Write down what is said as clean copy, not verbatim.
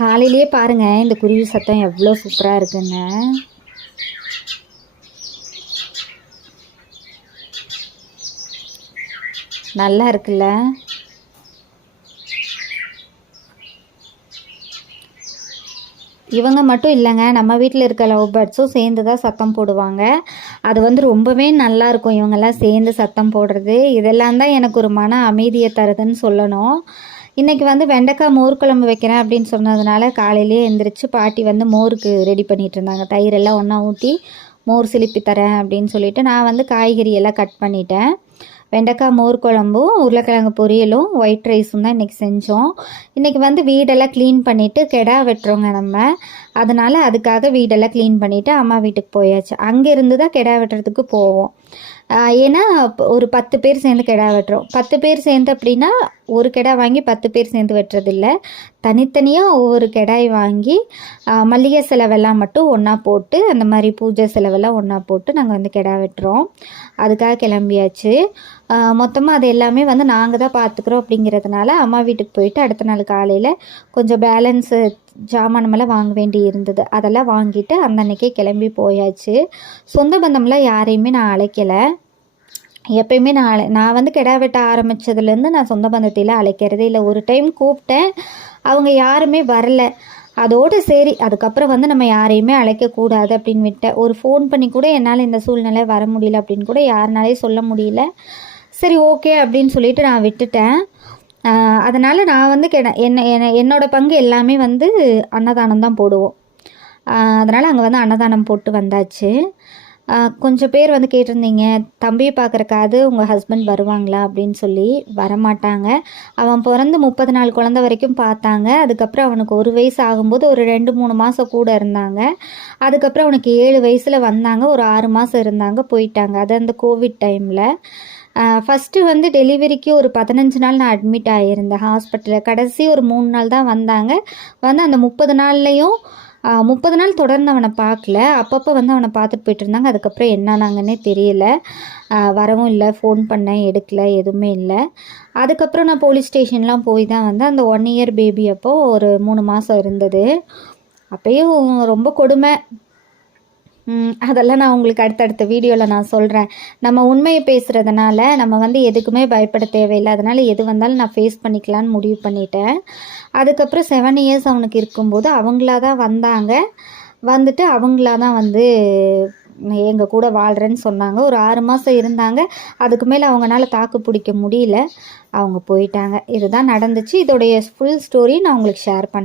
காலையிலேயே பாருங்கள் இந்த குருவி சத்தம் எவ்வளோ சூப்பராக இருக்குன்னு. நல்லா இருக்குல்ல. இவங்க மட்டும் இல்லைங்க, நம்ம வீட்டில் இருக்க லவ் பேர்ட்ஸும் சேர்ந்து தான் சத்தம் போடுவாங்க. அது வந்து ரொம்பவே நல்லாயிருக்கும் இவங்கெல்லாம் சேர்ந்து சத்தம் போடுறது. இதெல்லாம் தான் எனக்கு ஒரு மன அமைதியை தருதுன்னு சொல்லணும். இன்றைக்கி வந்து வெண்டைக்காய் மோர் குழம்பு வைக்கிறேன் அப்படின்னு சொன்னதுனால காலையிலேயே எழுந்திரிச்சு பாட்டி வந்து மோருக்கு ரெடி பண்ணிகிட்டு இருந்தாங்க. தயிரெல்லாம் ஒன்றா ஊற்றி மோர் சிலிப்பி தரேன் அப்படின்னு சொல்லிவிட்டு நான் வந்து காய்கறி எல்லாம் கட் பண்ணிட்டேன். வெண்டைக்காய் மோர் குழம்பும் உருளைக்கிழங்கு பொரியலும் ஒயிட் ரைஸும் தான் இன்றைக்கி செஞ்சோம். இன்றைக்கி வந்து வீடெல்லாம் க்ளீன் பண்ணிவிட்டு கெடா வெட்டுறோங்க நம்ம. அதனால் அதுக்காக வீடெல்லாம் க்ளீன் பண்ணிவிட்டு அம்மா வீட்டுக்கு போயாச்சு. அங்கேருந்து தான் கெடா வெட்டுறதுக்கு போவோம். ஏன்னா ஒரு 10 பேர் சேர்ந்து கெடா வெட்டுறோம். 10 பேர் சேர்ந்து அப்படின்னா ஒரு கெடா வாங்கி 10 பேர் சேர்ந்து வெட்டுறதில்ல. தனித்தனியாக ஒவ்வொரு கெடாய் வாங்கி மல்லிகை செலவெல்லாம் மட்டும் ஒன்றா போட்டு, அந்த மாதிரி பூஜை செலவெல்லாம் ஒன்றா போட்டு நாங்கள் வந்து கெடா வெட்டுறோம். அதுக்காக கிளம்பியாச்சு. மொத்தமாக அது எல்லாமே வந்து நாங்கள் தான் பார்த்துக்குறோம். அப்படிங்கிறதுனால அம்மா வீட்டுக்கு போயிட்டு அடுத்த நாள் காலையில் கொஞ்சம் பேலன்ஸு ஜாமானமெல்லாம் வாங்க வேண்டி இருந்தது. அதெல்லாம் வாங்கிட்டு அந்த அன்றைக்கே கிளம்பி போயாச்சு. சொந்த பந்தம்லாம் யாரையுமே நான் அழைக்கலை. எப்பயுமே நான் வந்து கெடா வெட்ட ஆரம்பித்ததுலேருந்து நான் சொந்த பந்தத்தையில் அழைக்கிறதே இல்லை. ஒரு டைம் கூப்பிட்டேன், அவங்க யாருமே வரல. அதோடு சரி, அதுக்கப்புறம் வந்து நம்ம யாரையுமே அழைக்கக்கூடாது அப்படின்னு விட்டேன். ஒரு ஃபோன் பண்ணி கூட என்னால் இந்த சூழ்நிலை வர முடியல அப்படின்னு கூட யாருனாலே சொல்ல முடியல. சரி ஓகே அப்படின்னு சொல்லிட்டு நான் விட்டுட்டேன். அதனால் நான் வந்து என்னோடய பங்கு எல்லாமே வந்து அன்னதானம் தான் போடுவோம். அதனால் அங்கே வந்து அன்னதானம் போட்டு வந்தாச்சு. கொஞ்சம் பேர் வந்து கேட்டிருந்தீங்க, தம்பியை பார்க்குறக்காது உங்கள் ஹஸ்பண்ட் வருவாங்களா அப்படின்னு சொல்லி. வரமாட்டாங்க. அவன் பிறந்து 30 நாள் குழந்த வரைக்கும் பார்த்தாங்க. அதுக்கப்புறம் அவனுக்கு 1 வயசு ஆகும்போது ஒரு 2-3 மாதம் கூட இருந்தாங்க. அதுக்கப்புறம் அவனுக்கு 7 வயசில் வந்தாங்க. ஒரு 6 மாதம் இருந்தாங்க, போயிட்டாங்க. அது அந்த கோவிட் டைமில். ஃபஸ்ட்டு வந்து டெலிவரிக்கு ஒரு 15 நாள் நான் அட்மிட் ஆகியிருந்தேன் ஹாஸ்பிட்டலில். கடைசி ஒரு 3 நாள் தான் வந்தாங்க. வந்து அந்த 30 நாள்லேயும் 30 நாள் தொடர்ந்து அவனை பார்க்கல. அப்பப்போ வந்து அவனை பார்த்துட்டு போயிட்டு இருந்தாங்க. அதுக்கப்புறம் என்னானாங்கன்னே தெரியல. வரவும் இல்லை, ஃபோன் பண்ணேன் எடுக்கலை, எதுவுமே இல்லை. அதுக்கப்புறம் நான் போலீஸ் ஸ்டேஷன்லாம் போய் தான் வந்து அந்த 1 இயர் பேபி அப்போது ஒரு 3 மாதம் இருந்தது. அப்போயும் ரொம்ப கொடுமை. அதெல்லாம் நான் உங்களுக்கு அடுத்தடுத்த வீடியோவில் நான் சொல்கிறேன். நம்ம உண்மையை பேசுகிறதுனால நம்ம வந்து எதுக்குமே பயப்பட தேவையில்லை. அதனால் எது வந்தாலும் நான் ஃபேஸ் பண்ணிக்கலான்னு முடிவு பண்ணிட்டேன். அதுக்கப்புறம் 7 இயர்ஸ் அவனுக்கு இருக்கும்போது அவங்களா தான் வந்தாங்க. வந்துட்டு அவங்களா தான் வந்து எங்கள் கூட வாழ்கிறேன்னு சொன்னாங்க. ஒரு 6 மாதம் இருந்தாங்க. அதுக்கு மேலே அவங்களால தாக்கு பிடிக்க முடியல, அவங்க போயிட்டாங்க. இதுதான் நடந்துச்சு. இதோடைய ஃபுல் ஸ்டோரி நான் உங்களுக்கு ஷேர் பண்ணுறேன்.